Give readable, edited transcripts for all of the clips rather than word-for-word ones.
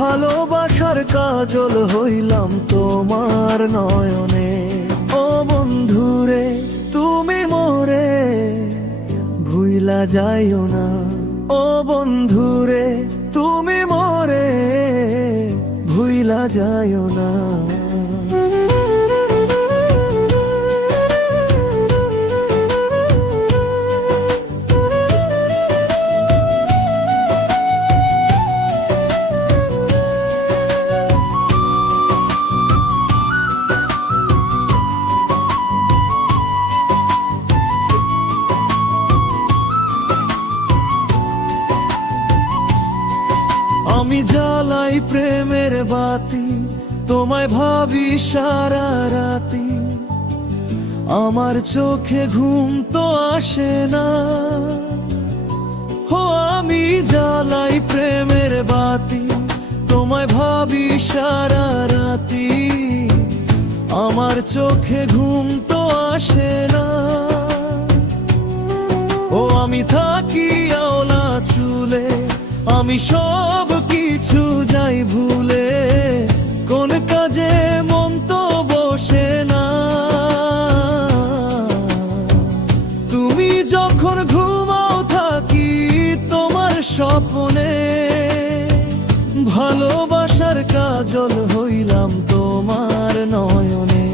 ভালোবাসার কাজল হইলাম তোমার নয়নে। ও বন্ধুরে তুমি মোরে ভুইলা যাইও না। ও বন্ধুরে তুমি মোরে ভুইলা যাইও না। আমি জ্বালাই প্রেমের বাতি, তোমায় ভাবি সারা রাতি। আমার চোখে ঘুম তো আসে না। হো আমি জ্বালাই প্রেমের বাতি, তোমায় ভাবি সারা রাতি। আমার চোখে ঘুম তো আসে না। ও আমি থাকি আওলা চুলে, আমি সব কিছু যাই ভুলে। কোন কাজে মন তো বসে না। তুমি যখন ঘুমাও থাকি তোমার স্বপ্নে। ভালোবাসার কাজল হইলাম তোমার নয়নে।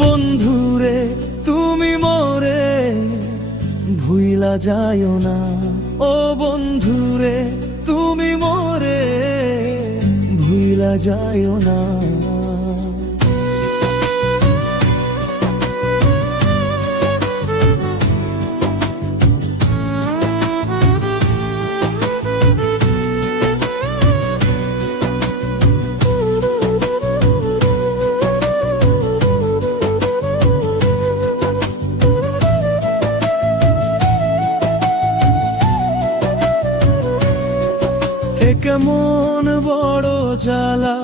বন্ধুরে তুমি মোরে ভুইলা যাইও না। ও বন্ধুরে তুমি মোরে ভুইলা যাইও না। কেমন বড় জ্বালা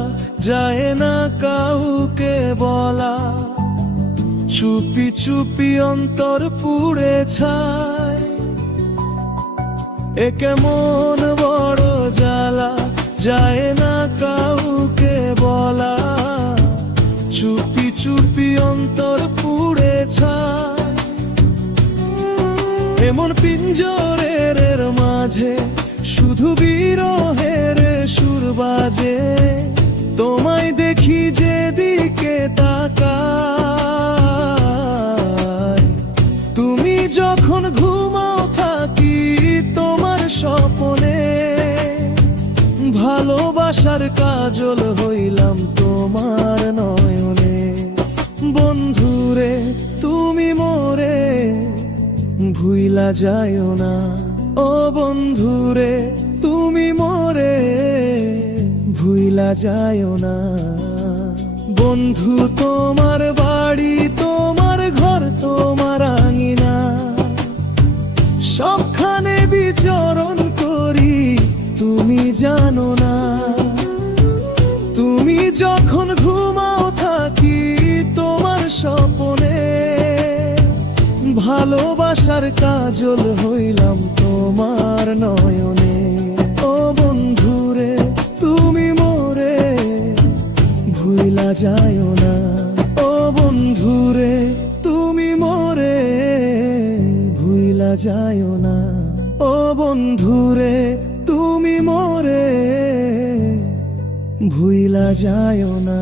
যায় না কাউকে বলা। চুপি চুপি অন্তর পুড়ে ছায়। এ কেমন বড় জ্বালা যায় না কাউকে বলা। চুপি চুপি অন্তর পুড়ে ছায়। এমন পিঞ্জরের মাঝে শুধু বিরহের সুর বাজে। তোমায় দেখি যেদিকে তাকাই। তুমি যখন ঘুমাও থাকি তোমার স্বপ্নে। ভালোবাসার কাজল হইলাম তোমার নয়নে। বন্ধুরে তুমি মোরে ভুইলা যাইও না। ও বন্ধুরে তুমি মোরে ভুইলা যাইও না। বন্ধু তোমার বাড়ি তোমার ঘর তোমার আঙিনা। সবখানে বিচরণ করি তুমি জানো না। তুমি যখন ঘুমাও থাকি তোমার স্বপ্নে। ভালোবাসার কাজল হইলাম তোমার নয়নে। ও বন্ধুরে তুমি মোরে ভুইলা যাইও না। ও বন্ধুরে তুমি মোরে ভুইলা যাইও না। ও বন্ধুরে তুমি মোরে ভুইলা যাইও না।